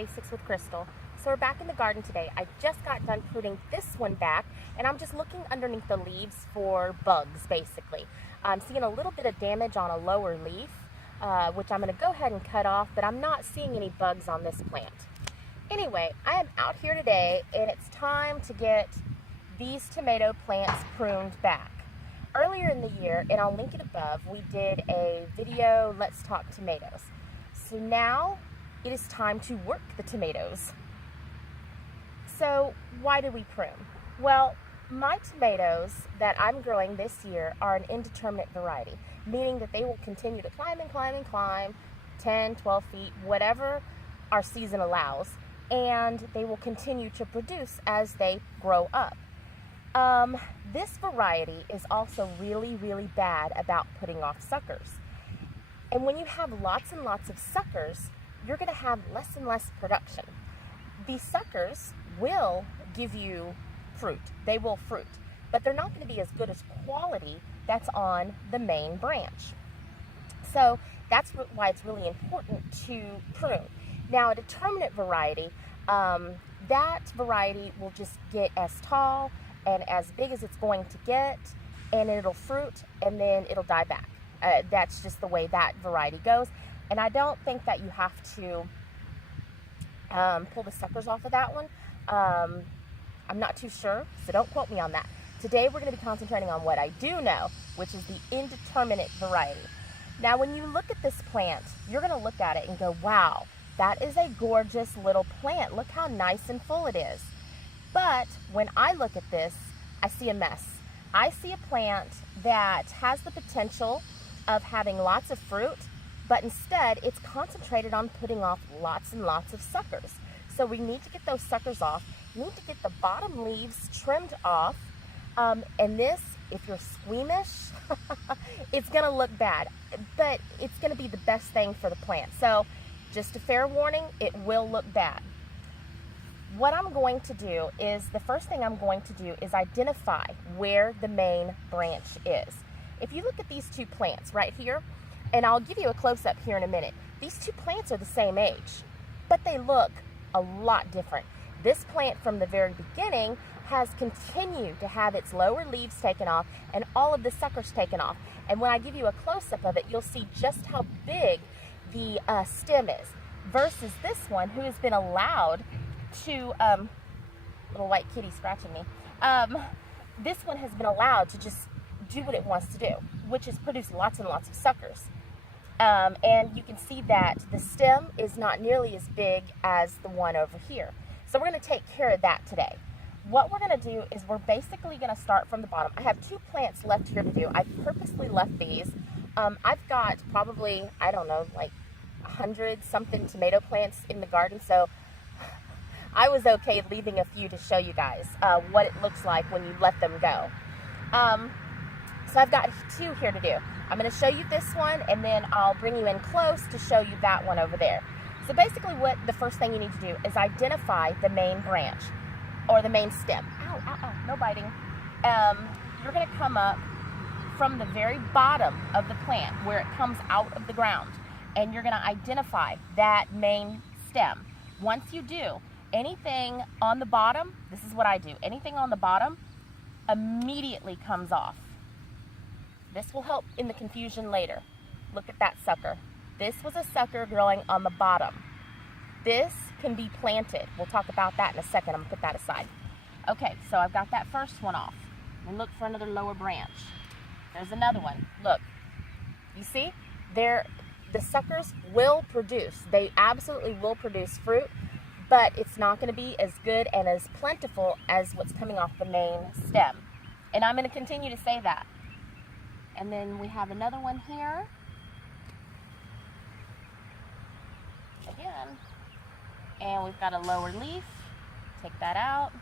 Basics with Crystal. So we're back in the garden today. I just got done pruning this one back, and I'm just looking underneath the leaves for bugs, basically. I'm seeing a little bit of damage on a lower leaf, which I'm going to go ahead and cut off, but I'm not seeing any bugs on this plant. Anyway, I am out here today, and it's time to get these tomato plants pruned back. Earlier in the year, and I'll link it above, we did a video, Let's Talk Tomatoes. So now it is time to work the tomatoes. So why do we prune? Well, my tomatoes that I'm growing this year are an indeterminate variety, meaning that they will continue to climb and climb and climb 10, 12 feet, whatever our season allows, and they will continue to produce as they grow up. This variety is also really, really bad about putting off suckers. And when you have lots and lots of suckers, you're going to have less and less production. These suckers will give you fruit. They will fruit, but they're not going to be as good as quality that's on the main branch. So that's why it's really important to prune. Now, a determinate variety, that variety will just get as tall and as big as it's going to get, and it'll fruit, and then it'll die back. That's just the way that variety goes. And I don't think that you have to pull the suckers off of that one. I'm not too sure, so don't quote me on that. Today we're going to be concentrating on what I do know, which is the indeterminate variety. Now, when you look at this plant, you're going to look at it and go, wow, that is a gorgeous little plant. Look how nice and full it is. But when I look at this, I see a mess. I see a plant that has the potential of having lots of fruit, but instead it's concentrated on putting off lots and lots of suckers. So we need to get those suckers off. We need to get the bottom leaves trimmed off. And this, if you're squeamish, it's gonna look bad, but it's gonna be the best thing for the plant. So just a fair warning, it will look bad. What I'm going to do is, the first thing I'm going to do is identify where the main branch is. If you look at these two plants right here, and I'll give you a close-up here in a minute, these two plants are the same age, but they look a lot different. This plant from the very beginning has continued to have its lower leaves taken off and all of the suckers taken off. And when I give you a close-up of it, you'll see just how big the stem is, versus this one, who has been allowed to, little white kitty scratching me, this one has been allowed to just do what it wants to do, which is produce lots and lots of suckers. And you can see that the stem is not nearly as big as the one over here. So we're going to take care of that today. What we're going to do is we're basically going to start from the bottom. I have two plants left here to do. I purposely left these. I've got probably, I don't know, like 100-something tomato plants in the garden, so I was okay leaving a few to show you guys what it looks like when you let them go. So I've got two here to do. I'm going to show you this one, and then I'll bring you in close to show you that one over there. So basically what the first thing you need to do is identify the main branch, or the main stem. Ow, ow, ow, no biting. You're going to come up from the very bottom of the plant where it comes out of the ground, and you're going to identify that main stem. Once you do, anything on the bottom, this is what I do, anything on the bottom immediately comes off. This will help in the confusion later. Look at that sucker. This was a sucker growing on the bottom. This can be planted. We'll talk about that in a second. I'm gonna put that aside. Okay, so I've got that first one off. And look for another lower branch. There's another one. Look, you see? The suckers will produce. They absolutely will produce fruit, but it's not gonna be as good and as plentiful as what's coming off the main stem. And I'm gonna continue to say that. And then we have another one here. Again. And we've got a lower leaf. Take that out.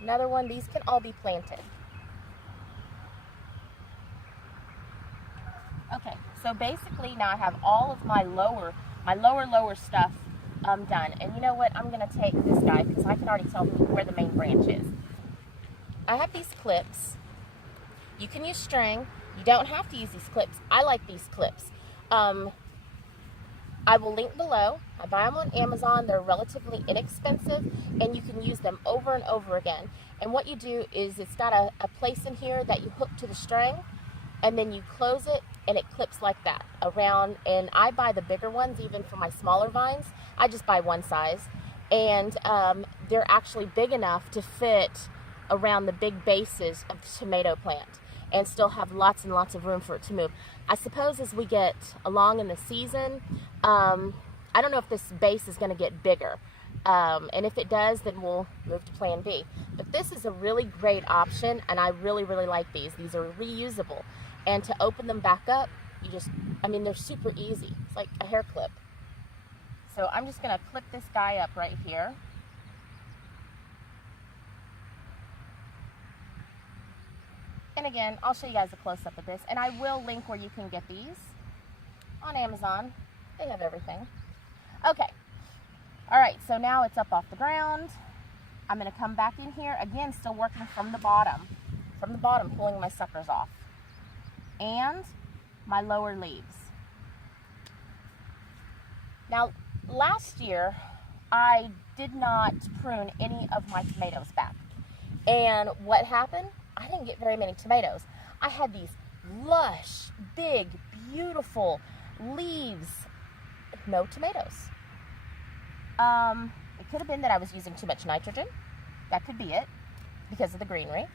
Another one. These can all be planted. Okay, so basically now I have all of my lower stuff done. And you know what? I'm going to take this guy because I can already tell where the main branch is. I have these clips. You can use string. You don't have to use these clips. I like these clips. I will link below. I buy them on Amazon. They're relatively inexpensive, and you can use them over and over again. And what you do is it's got a place in here that you hook to the string, and then you close it, and it clips like that around. And I buy the bigger ones, even for my smaller vines. I just buy one size, and they're actually big enough to fit around the big bases of the tomato plant and still have lots and lots of room for it to move. I suppose as we get along in the season, I don't know if this base is going to get bigger. And if it does, then we'll move to plan B. But this is a really great option, and I really, really like these. These are reusable. And to open them back up, you just, I mean, they're super easy. It's like a hair clip. So I'm just going to clip this guy up right here. And again, I'll show you guys a close-up of this, and I will link where you can get these on Amazon. They have everything. Okay. All right, so now it's up off the ground. I'm going to come back in here, again, still working from the bottom, pulling my suckers off, and my lower leaves. Now, last year, I did not prune any of my tomatoes back. And what happened? I didn't get very many tomatoes. I had these lush, big, beautiful leaves, no tomatoes. It could have been that I was using too much nitrogen. That could be it, because of the greenery.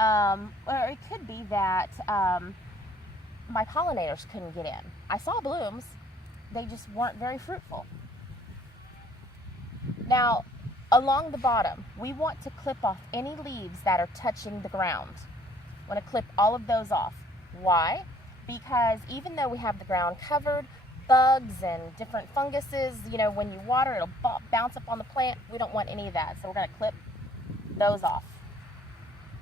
Or it could be that my pollinators couldn't get in. I saw blooms, they just weren't very fruitful. Now, along the bottom, we want to clip off any leaves that are touching the ground. We want to clip all of those off. Why? Because even though we have the ground covered, bugs and different funguses, you know, when you water, it'll bounce up on the plant. We don't want any of that, so we're going to clip those off,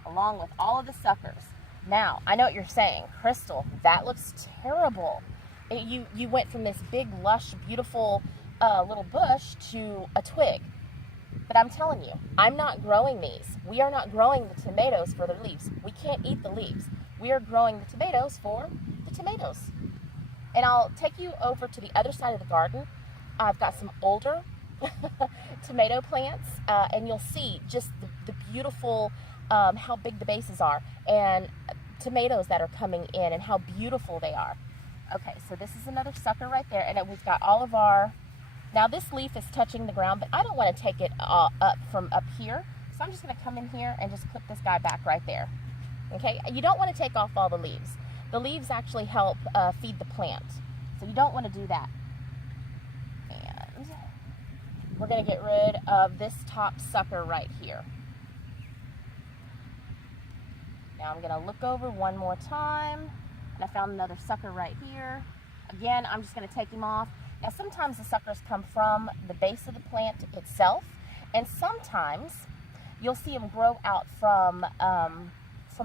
along with all of the suckers. Now, I know what you're saying, Crystal, that looks terrible. You went from this big, lush, beautiful little bush to a twig. But I'm telling you, I'm not growing these. We are not growing the tomatoes for their leaves. We can't eat the leaves. We are growing the tomatoes for the tomatoes. And I'll take you over to the other side of the garden. I've got some older tomato plants, and you'll see just the beautiful, how big the bases are, and tomatoes that are coming in, and how beautiful they are. Okay, so this is another sucker right there, and we've got all of our. Now this leaf is touching the ground, but I don't want to take it up from up here. So I'm just going to come in here and just clip this guy back right there. Okay, you don't want to take off all the leaves. The leaves actually help feed the plant. So you don't want to do that. And we're going to get rid of this top sucker right here. Now I'm going to look over one more time. And I found another sucker right here. Again, I'm just going to take him off. Now sometimes the suckers come from the base of the plant itself, and sometimes you'll see them grow out from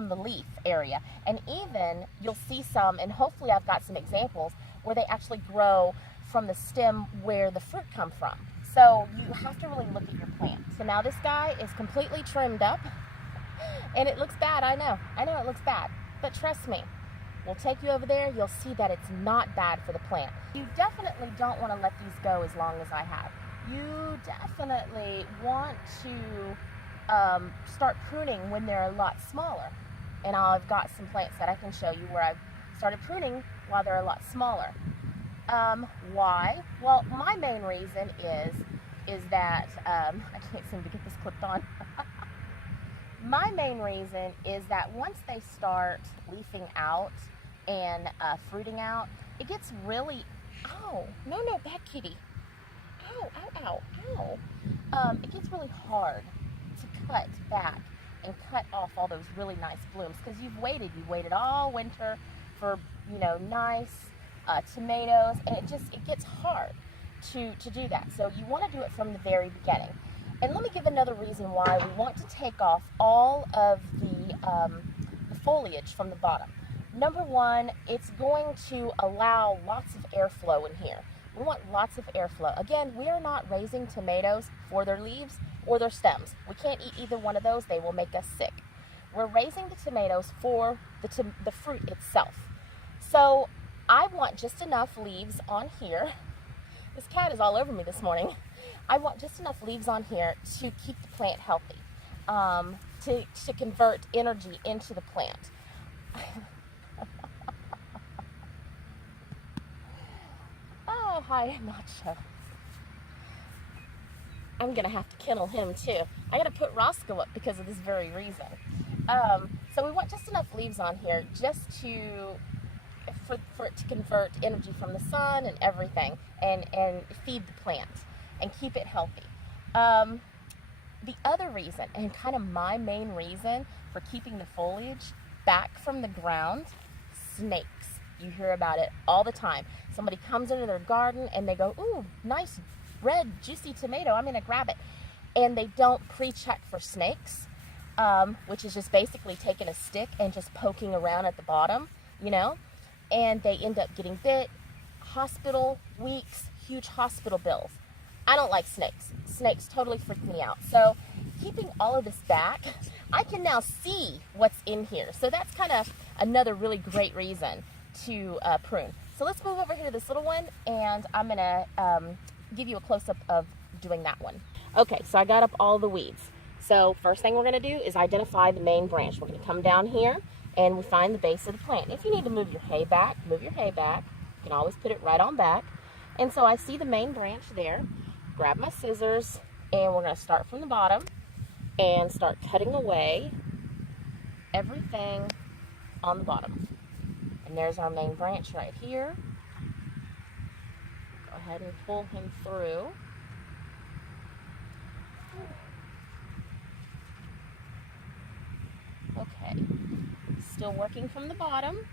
the leaf area, and even you'll see some, and hopefully I've got some examples where they actually grow from the stem where the fruit come from. So you have to really look at your plant. So now this guy is completely trimmed up, and it looks bad. I know it looks bad, but trust me. We'll take you over there, you'll see that it's not bad for the plant. You definitely don't want to let these go as long as I have. You definitely want to start pruning when they're a lot smaller. And I've got some plants that I can show you where I've started pruning while they're a lot smaller. Why? Well, my main reason is that, I can't seem to get this clipped on. My main reason is that once they start leafing out and fruiting out, it gets really, ow, no, bad kitty. Ow, ow, ow, ow. It gets really hard to cut back and cut off all those really nice blooms because you've waited all winter for, you know, nice tomatoes, and it gets hard to do that. So you want to do it from the very beginning. And let me give another reason why we want to take off all of the foliage from the bottom. Number one, it's going to allow lots of airflow in here. We want lots of airflow. Again, we are not raising tomatoes for their leaves or their stems. We can't eat either one of those. They will make us sick. we're raising the tomatoes for the fruit itself. So I want just enough leaves on here. This cat is all over me this morning. I want just enough leaves on here to keep the plant healthy, to convert energy into the plant. Oh, hi, Nacho. I'm going to have to kennel him too. I got to put Roscoe up because of this very reason. So we want just enough leaves on here just for it to convert energy from the sun and everything, and feed the plant and keep it healthy. The other reason, and kind of my main reason for keeping the foliage back from the ground, snakes. You hear about it all the time. Somebody comes into their garden and they go, ooh, nice red juicy tomato, I'm gonna grab it. And they don't pre-check for snakes, which is just basically taking a stick and just poking around at the bottom, you know, and they end up getting bit, hospital weeks, huge hospital bills. I don't like snakes. Snakes totally freak me out. So keeping all of this back, I can now see what's in here. So that's kind of another really great reason to prune. So let's move over here to this little one, and I'm gonna give you a close-up of doing that one. Okay, so I got up all the weeds. So first thing we're gonna do is identify the main branch. We're gonna come down here and we find the base of the plant. If you need to move your hay back, move your hay back. You can always put it right on back. And so I see the main branch there. Grab my scissors, and we're gonna start from the bottom and start cutting away everything on the bottom. And there's our main branch right here. Go ahead and pull him through. Okay, still working from the bottom.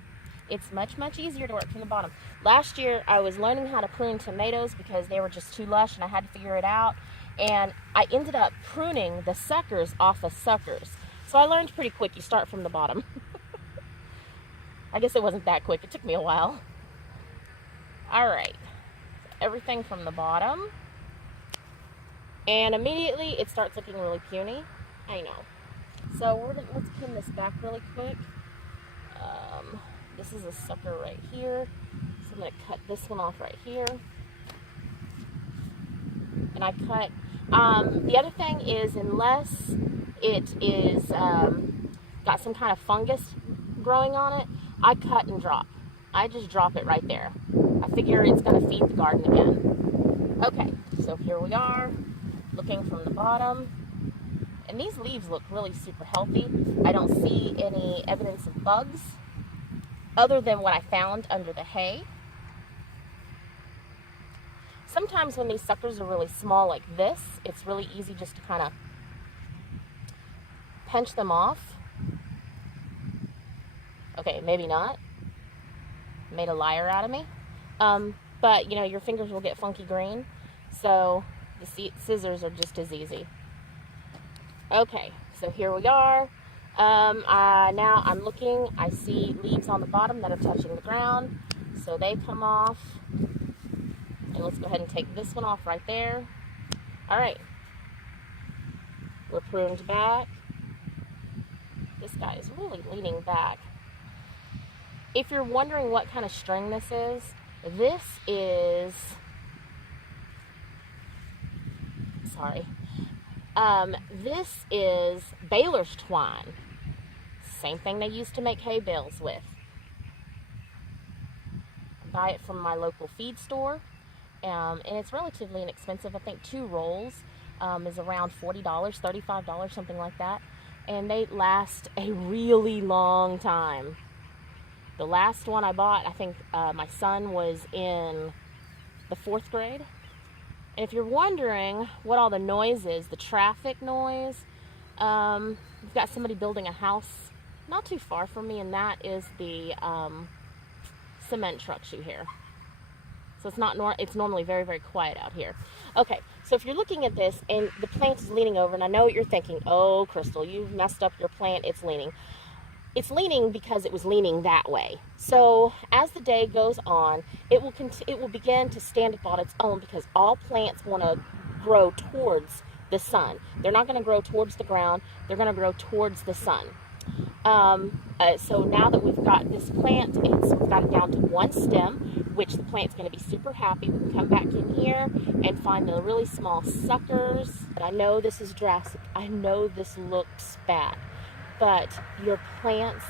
It's much, much easier to work from the bottom. Last year, I was learning how to prune tomatoes because they were just too lush and I had to figure it out. And I ended up pruning the suckers off of suckers. So I learned pretty quick, you start from the bottom. I guess it wasn't that quick, it took me a while. All right, everything from the bottom. And immediately it starts looking really puny, I know. So let's pin this back really quick. This is a sucker right here. So I'm going to cut this one off right here. And I cut, the other thing is, unless it is got some kind of fungus growing on it, I cut and drop. I just drop it right there. I figure it's going to feed the garden again. Okay, so here we are, looking from the bottom. And these leaves look really super healthy. I don't see any evidence of bugs other than what I found under the hay. Sometimes when these suckers are really small like this, it's really easy just to kind of pinch them off. Okay, maybe not. Made a liar out of me. But, you know, your fingers will get funky green. So the scissors are just as easy. Okay, so here we are. Now I'm looking, I see leaves on the bottom that are touching the ground. So they come off. And let's go ahead and take this one off right there. All right. We're pruned back. This guy is really leaning back. If you're wondering what kind of string this is this is baler's twine. Same thing they used to make hay bales with. I buy it from my local feed store, and it's relatively inexpensive. I think 2 rolls is around $40, $35, something like that. And they last a really long time. The last one I bought, I think my son was in the 4th grade. And if you're wondering what all the noise is, the traffic noise, we've got somebody building a house not too far from me, and that is the cement trucks you hear. So it's normally very, very quiet out here. Okay, so if you're looking at this and the plant is leaning over, and I know what you're thinking, oh, Crystal, you've messed up your plant, it's leaning. It's leaning because it was leaning that way. So as the day goes on, it will begin to stand up on its own, because all plants want to grow towards the sun. They're not going to grow towards the ground. They're going to grow towards the sun. So now that we've got this plant, we've got it down to one stem, which the plant's going to be super happy. We can come back in here and find the really small suckers. I know this is drastic. I know this looks bad, but your plants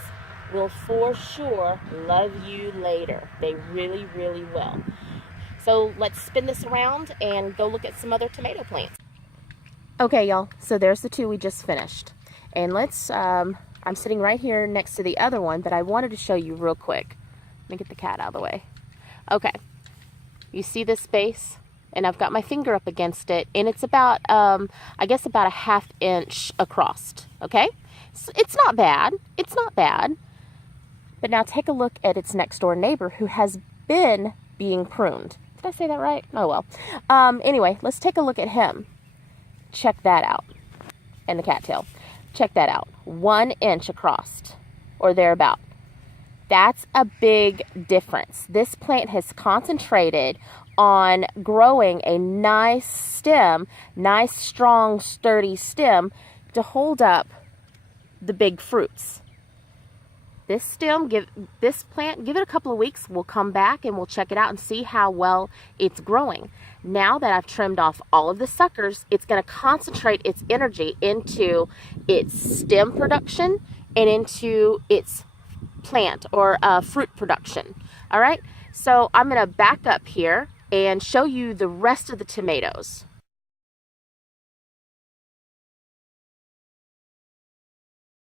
will for sure love you later. They really, really will. So let's spin this around and go look at some other tomato plants. Okay, y'all, so there's the two we just finished. And let's, I'm sitting right here next to the other one, but I wanted to show you real quick. Let me get the cat out of the way. Okay, you see this space? And I've got my finger up against it, and it's about, I guess about a ½ inch across, okay? So it's not bad, it's not bad. But now take a look at its next door neighbor who has been being pruned. Did I say that right? Oh well. Anyway, let's take a look at him. Check that out. And the cattail. Check that out. 1 inch across, or thereabout. That's a big difference. This plant has concentrated on growing a nice stem, nice, strong, sturdy stem to hold up the big fruits. This plant, give it a couple of weeks. We'll come back and we'll check it out and see how well it's growing. Now that I've trimmed off all of the suckers, it's going to concentrate its energy into its stem production and into its plant or fruit production. All right, so I'm going to back up here and show you the rest of the tomatoes.